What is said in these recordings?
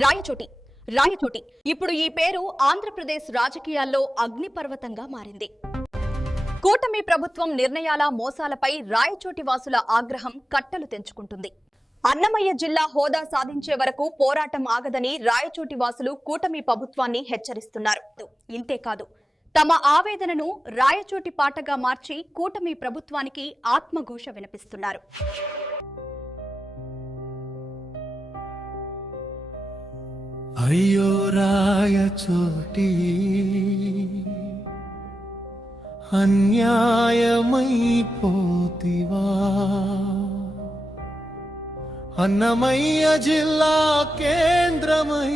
రాయచోటి రాయచోటి. ఇప్పుడు ఈ పేరు ఆంధ్రప్రదేశ్ రాజకీయాల్లో అగ్నిపర్వతంగా మారింది. కూటమి ప్రభుత్వం నిర్ణయాల మోసాలపై రాయచోటి వాసుల ఆగ్రహం కట్టలు తెంచుకుంటుంది. అన్నమయ్య జిల్లా హోదా సాధించే వరకు పోరాటం ఆగదని రాయచోటి వాసులు కూటమి ప్రభుత్వాన్ని హెచ్చరిస్తున్నారు. ఇంతేకాదు తమ ఆవేదనను రాయచోటి పాటగా మార్చి కూటమి ప్రభుత్వానికి ఆత్మఘోష వినిపిస్తున్నారు. అయ్యో రాయ చోటి అన్యాయమైపోతివా. అన్నమయ్య జిల్లా కేంద్రమై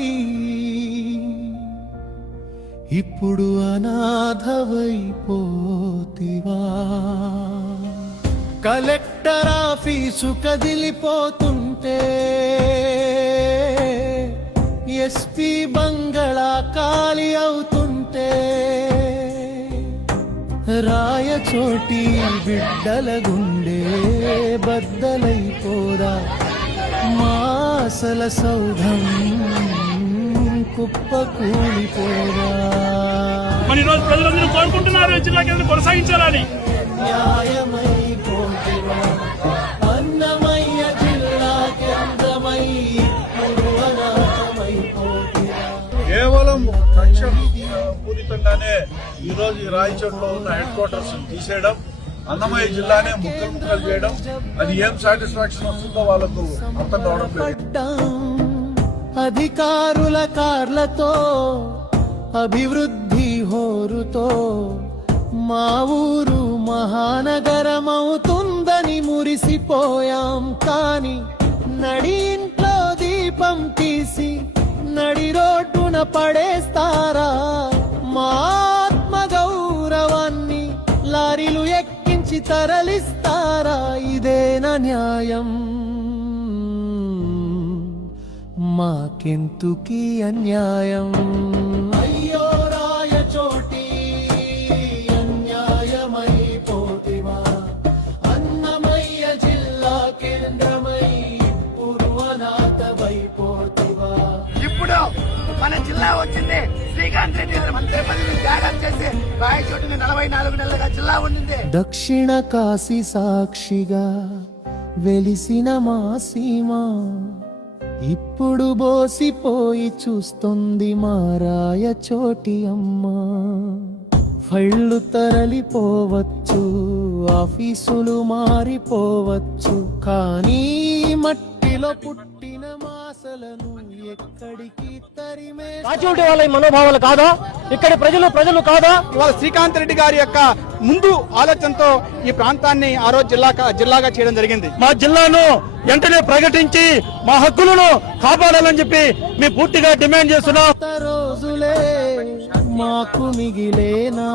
ఇప్పుడు అనాథవైపోతివా. కలెక్టర్ ఆఫీసు కదిలిపోతుంటే ఎస్పీ బంగళా ఖాళీ అవుతుంటే రాయచోటి బిడ్డల గుండె బద్దలైపోరా మాసల సౌధం కుప్ప కూలిపోరా మరి ఈ రోజు ప్రజలందరూ కోరుకుంటున్నారు జిల్లా కేంద్రం కొనసాగించాలని. న్యాయమైపోతివా పూరితంగానే ఈరోజు ఈ రాయచోట్లో ఉన్న హెడ్ క్వార్టర్స్ తీసేయడం అన్నమయ్య జిల్లానే ముక్కలు ముక్కలు చేయడం అది ఏం సాటిస్ఫాక్షన్ వస్తుందో వాళ్ళకు అర్థం కావడం లేదు. అధికారుల కార్లతో అభివృద్ధి హోరుతో మా ఊరు మహానగరమవుతుందని మురిసిపోయాం కాని నడి ఇంట్లో దీపం తీసి నడి రోడ్డున పడేస్తారా? మా తరలిస్తారా? ఇదేనా న్యాయం? మాకెంతుకి అన్యాయం? అయ్యో రాయచోటి అన్యాయమైపోతివా? అన్నమయ్య జిల్లా కేంద్రమై ఇప్పుడు అనాథమైపోతివా ఇప్పుడు మన జిల్లా వచ్చింది. దక్షిణ కాశీ సాక్షిగా వెలిసిన మా సీమ ఇప్పుడు బోసిపోయి చూస్తుంది మా రాయచోటి అమ్మా. ఫళ్ళు తరలిపోవచ్చు ఆఫీసులు మారిపోవచ్చు కానీ మట్టిలో పుట్టిన మాసలను ఎక్కడికి తరిమే వాళ్ళ ఈ మనోభావాలు కాదా? ఇక్కడి ప్రజలు ప్రజలు కాదా? ఇవాళ శ్రీకాంత్ రెడ్డి గారి యొక్క ముందు ఆలోచనతో ఈ ప్రాంతాన్ని ఆ రోజు జిల్లా జిల్లాగా చేయడం జరిగింది. మా జిల్లాను వెంటనే ప్రకటించి మా హక్కులను కాపాడాలని చెప్పి మేము పూర్తిగా డిమాండ్ చేస్తున్నాం. రోజులే మాకు మిగిలేనా?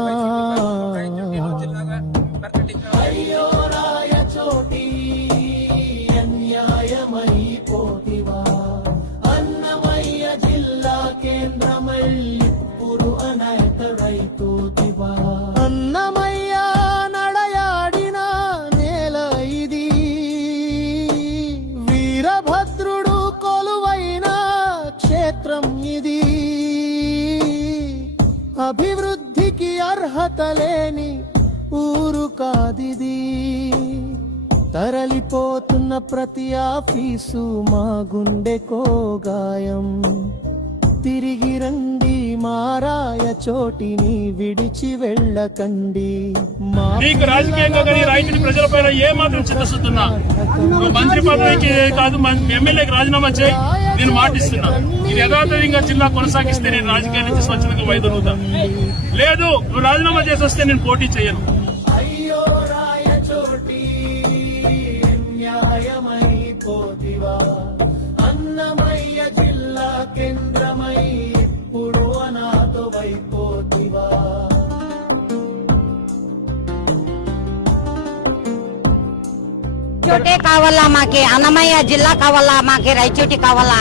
లేని ఊరు కాదిది. తరలిపోతున్న ప్రతి ఆఫీసు మా గుండెకో గాయం తిరిగి రండి మారాయ చోటిని విడిచి వెళ్ళకండి. మా నీకు రాజకీయంగా కానీ రాయచోటి ప్రజలపైన ఏ మాత్రం చిత్తశుద్ధున్నా మంత్రి పదవికి కాదు ఎమ్మెల్యేకి రాజీనామా చేయి. నేను మాటిస్తున్నా. ఇది యథాతథంగా జిల్లా కొనసాగిస్తే నేను రాజకీయాల నుంచి స్వచ్ఛందంగా వైదొలుగుతాను లేదు నువ్వు రాజీనామా చేసి వస్తే నేను పోటీ చేయను. ఒకటే కావాలా మాకి అన్నమయ్య జిల్లా కావాలా మాకి రైచూటి కావాలా?